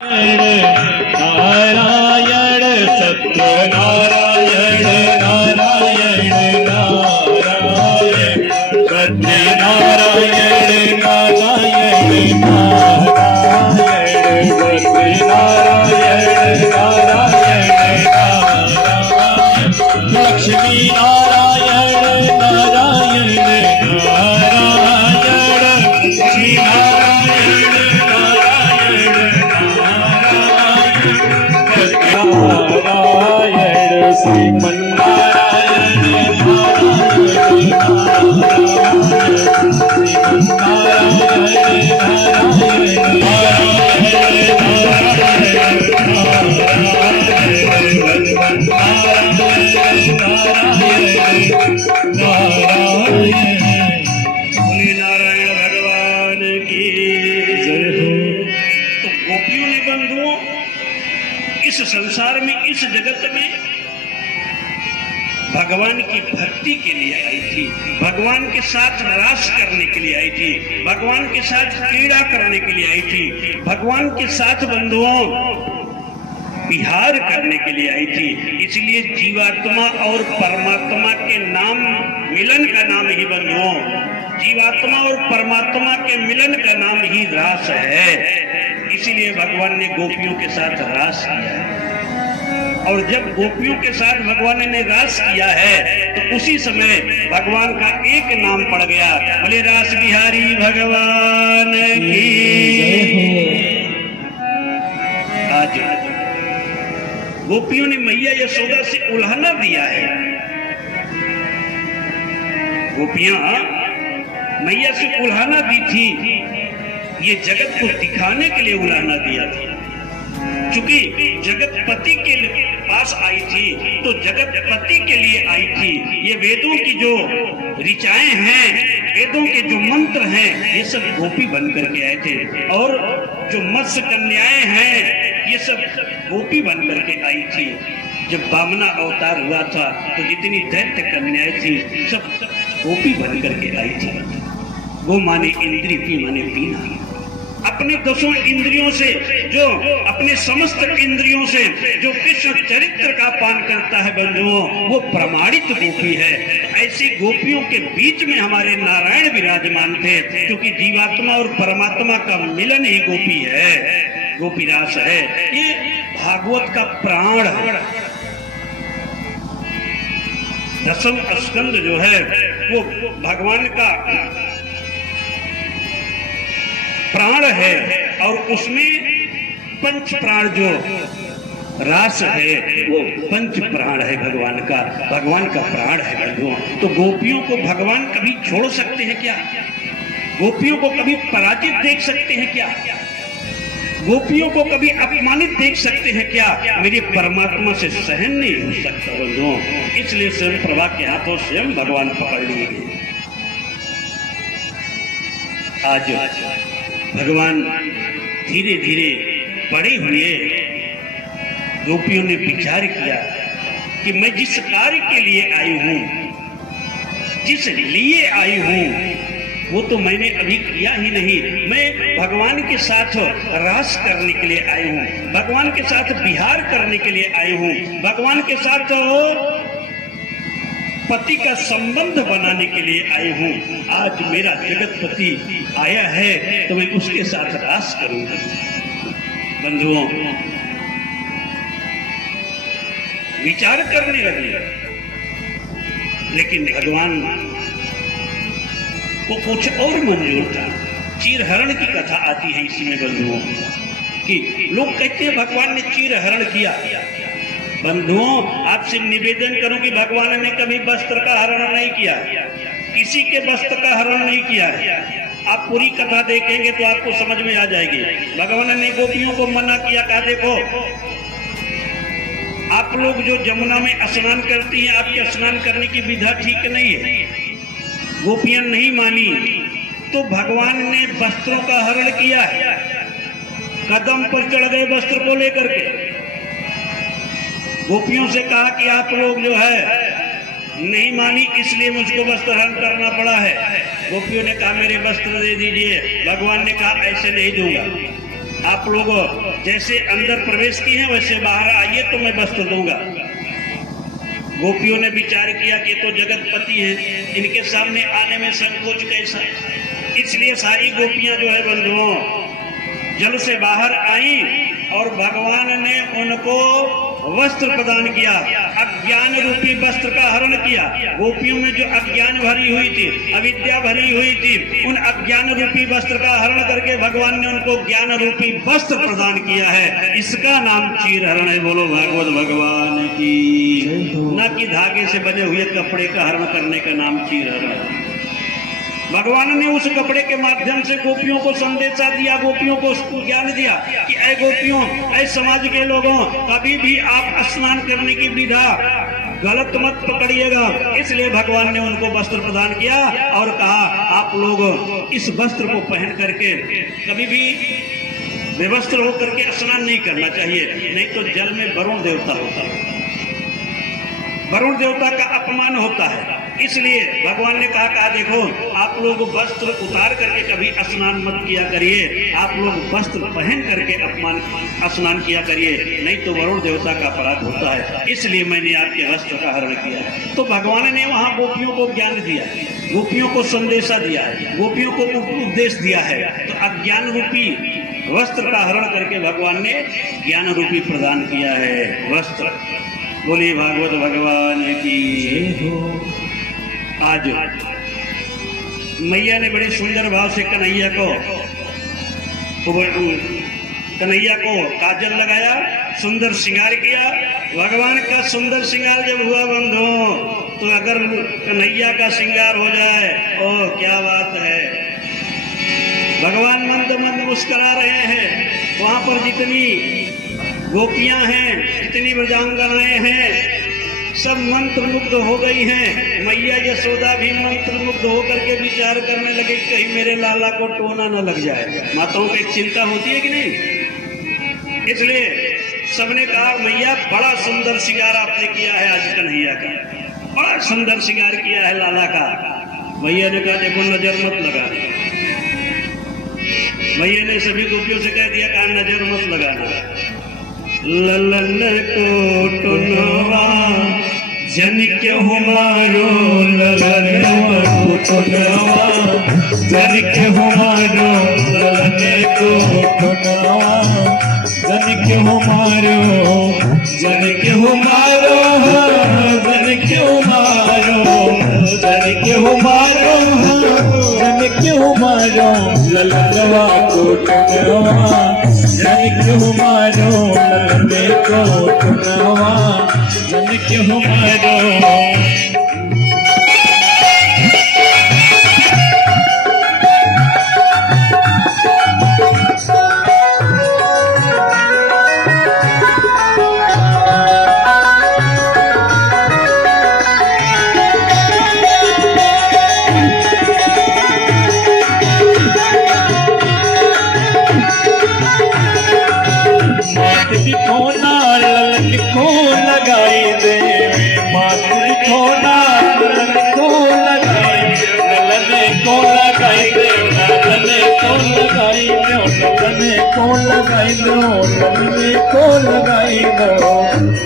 नारायण सत्यनारायण नारायण नारायण सत्यनारायण नारायण नारायण सत्यनारायण नारायण नारायण लक्ष्मी नारायण नारायण नारायण श्री नारायण नारायण श्रीमन्नारायण नारायण भगवान की जय हो। तो गोपियों ने बंधुओं इस संसार में, इस जगत में भगवान की भक्ति के लिए आई थी, भगवान के साथ रास करने के लिए आई थी, भगवान के साथ क्रीड़ा करने के लिए आई थी, भगवान के साथ बंधुओं विहार करने के लिए आई थी। इसलिए जीवात्मा और परमात्मा के नाम मिलन का नाम ही बंधुओं, जीवात्मा और परमात्मा के मिलन का नाम ही रास है। इसीलिए भगवान ने गोपियों के साथ रास किया है। और जब गोपियों के साथ भगवान ने रास किया है तो उसी समय भगवान का एक नाम पड़ गया, बोले रास बिहारी भगवान की। आज गोपियों ने मैया यशोदा से उल्हाना दिया है। गोपियां मैया से उल्हाना दी थी, ये जगत को दिखाने के लिए उल्हाना दिया था। चूंकि जगत पति के पास आई थी तो जगत पति के लिए आई थी। ये वेदों की जो ऋचाएं हैं, वेदों के जो मंत्र हैं, ये सब गोपी बन करके आए थे। और जो मत्स्य कन्याएं हैं, ये सब गोपी बन करके आई थी। जब वामना अवतार हुआ था तो जितनी दैत्य कन्याएं थी सब गोपी बन करके आई थी। गो माने इंद्री, पी माने पीना। अपने 10 इंद्रियों से, जो अपने समस्त इंद्रियों से जो कृष्ण चरित्र का पान करता है बंधुओं, वो प्रमाणित गोपी है। ऐसी गोपियों के बीच में हमारे नारायण विराजमान थे, क्योंकि जीवात्मा और परमात्मा का मिलन ही गोपी है, गोपीरास है। ये भागवत का प्राण है। 10वां स्कंद जो है वो भगवान का प्राण है, और उसमें पंच प्राण जो रास है वो पंच प्राण है भगवान का, भगवान का प्राण है बंधुओं। तो गोपियों को भगवान कभी छोड़ सकते हैं क्या? गोपियों को कभी पराजित देख सकते हैं क्या? गोपियों को कभी अपमानित देख सकते हैं क्या? मेरे परमात्मा से सहन नहीं हो सकता बंधुओं। इसलिए स्वयं प्रभा के हाथों स्वयं भगवान पकड़ लिए गए। आज भगवान धीरे धीरे बड़े हुए। गोपियों ने विचार किया कि मैं जिस कार्य के लिए आई हूं, जिस लिए आई हूं, वो तो मैंने अभी किया ही नहीं। मैं भगवान के साथ रास करने के लिए आई हूं, भगवान के साथ विहार करने के लिए आई हूं, भगवान के साथ पति का संबंध बनाने के लिए आई हूं। आज मेरा जगतपति आया है तो मैं उसके साथ रास करूंगा। बंधुओं, विचार करने लगे, लेकिन भगवान को कुछ और मंजूर था। चीरहरण की कथा आती है इसमें बंधुओं, कि लोग कहते हैं भगवान ने चीरहरण किया। बंधुओं, आपसे निवेदन करूं कि भगवान ने कभी वस्त्र का हरण नहीं किया, किसी के वस्त्र का हरण नहीं किया है। आप पूरी कथा देखेंगे तो आपको समझ में आ जाएगी। भगवान ने गोपियों को मना किया, कहा देखो आप लोग जो जमुना में स्नान करती हैं, आपके स्नान करने की विधा ठीक नहीं है। गोपियां नहीं मानी तो भगवान ने वस्त्रों का हरण किया, कदम पर चढ़ गए वस्त्र को लेकर के। गोपियों से कहा कि आप लोग जो है नहीं मानी, इसलिए मुझको वस्त्र हरण करना पड़ा है। गोपियों ने कहा मेरे वस्त्र दे दीजिए। भगवान ने कहा ऐसे नहीं दूंगा, आप लोग जैसे अंदर प्रवेश की हैं वैसे बाहर आइए तो मैं वस्त्र दूंगा। गोपियों ने विचार किया कि तो जगतपति हैं, इनके सामने आने में संकोच कैसा, इसलिए सारी गोपियां जो है बंधुओं जल से बाहर आई और भगवान ने उनको वस्त्र प्रदान किया, अज्ञान रूपी वस्त्र का हरण किया। गोपियों में जो अज्ञान भरी हुई थी, अविद्या भरी हुई थी, उन अज्ञान रूपी वस्त्र का हरण करके भगवान ने उनको ज्ञान रूपी वस्त्र प्रदान किया है। इसका नाम चीर हरण है। बोलो भागवत भगवान की। न कि धागे से बने हुए कपड़े का हरण करने का नाम चीर हरण है। भगवान ने उस कपड़े के माध्यम से गोपियों को संदेशा दिया, गोपियों को ज्ञान दिया कि ऐ गोपियों, ऐ समाज के लोगों, कभी भी आप स्नान करने की विधा गलत मत पकड़िएगा। इसलिए भगवान ने उनको वस्त्र प्रदान किया और कहा आप लोग इस वस्त्र को पहन करके कभी भी बेवस्त्र होकर के स्नान नहीं करना चाहिए, नहीं तो जल में वरुण देवता होता है, वरुण देवता का अपमान होता है। इसलिए भगवान ने कहा देखो आप लोग वस्त्र उतार करके कभी स्नान मत किया करिए, आप लोग वस्त्र पहन करके स्नान किया करिए, नहीं तो वरुण देवता का अपराध होता है। इसलिए मैंने आपके वस्त्र का हरण किया है। तो भगवान ने वहां गोपियों को ज्ञान दिया, गोपियों को संदेशा दिया है, गोपियों को उपदेश दिया है। तो अज्ञान रूपी वस्त्र का हरण करके भगवान ने ज्ञान रूपी प्रदान किया है वस्त्र। बोलिए भागवत भगवान की। आज मैया ने बड़े सुंदर भाव से कन्हैया को काजल लगाया, सुंदर श्रृंगार किया। भगवान का सुंदर श्रृंगार जब हुआ बंधुओं, तो अगर कन्हैया का श्रृंगार हो जाए, ओह क्या बात है। भगवान मंद मंद मुस्कुरा रहे हैं। वहां पर जितनी गोपियां हैं, जितनी ब्रजांगनाएं हैं, सब मंत्र मुग्ध हो गई हैं। मैया यशोदा भी मंत्र मुग्ध होकर के विचार करने लगे कहीं मेरे लाला को टोना न लग जाए। माताओं की चिंता होती है कि नहीं? इसलिए सबने कहा मैया बड़ा सुंदर श्रृंगार आपने किया है, आज कन्हैया का बड़ा सुंदर श्रृंगार किया है लाला का। मैया ने कहा देखो नजर मत लगाना। मैया ने सभी गोपियों से कह दिया कहा नजर मत लगाना। ललन को टुनवा जन के हुमारो, ललन को टुनवा जन के हुमारो, ललन को टुनवा जन के हुमारो, जन के हुमारो, जन के हुमारो, जन के हुमारो, जन के हुमारो, ललनवा को टुनवा जन क्यों मारो, ललने को टुनवा जन क्यों मारो। लगाई दो ललनी को लगाई दो,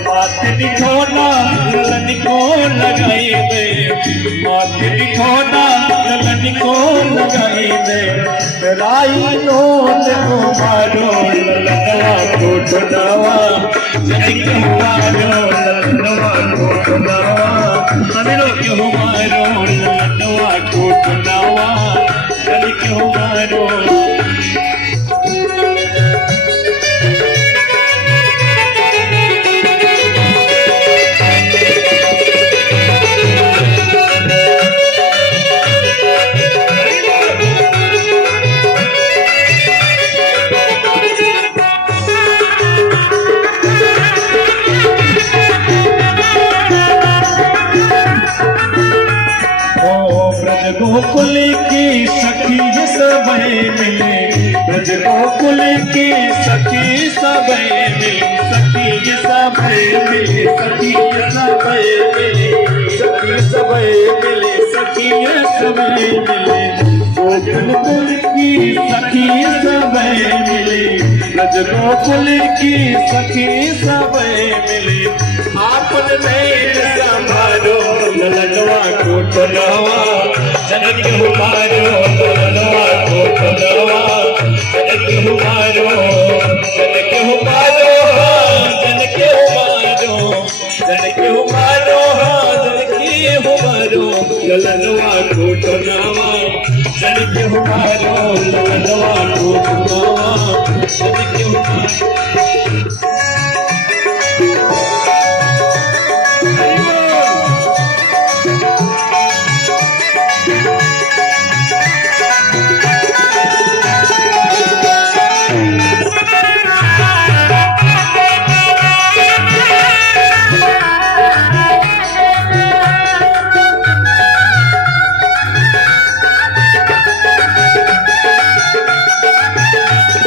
माथनी खोना ललनी को लगाई दे, माथनी खोना ललनी को लगाई दे। राई नो देखो मारो ललनवा को टुनवा जन क्यों मारो, ललनवा को टुनवा अमीरो क्यों मारो, ललनवा को टुनवा जन क्यों मारो। गोकुल की सखी सबे मिले, ब्रज गोकुल की सखी सबे मिले, सखी सबे मिले, सखी सबे मिले, सखी सबे मिले, सखी सबे मिले। गोकुल की सखी सबे मिले, गजनो कुल की सखी सब मिले आपन नैन संभारो ललनवा कोटनवा जनक हुमारो ललनवा कोटनवा जनक हुमारो जनक हुमारो जनक हुमारो जनक हुमारो जनक हुमारो ललनवा कोटनवा जनक हुमारो ललनवा कोटनवा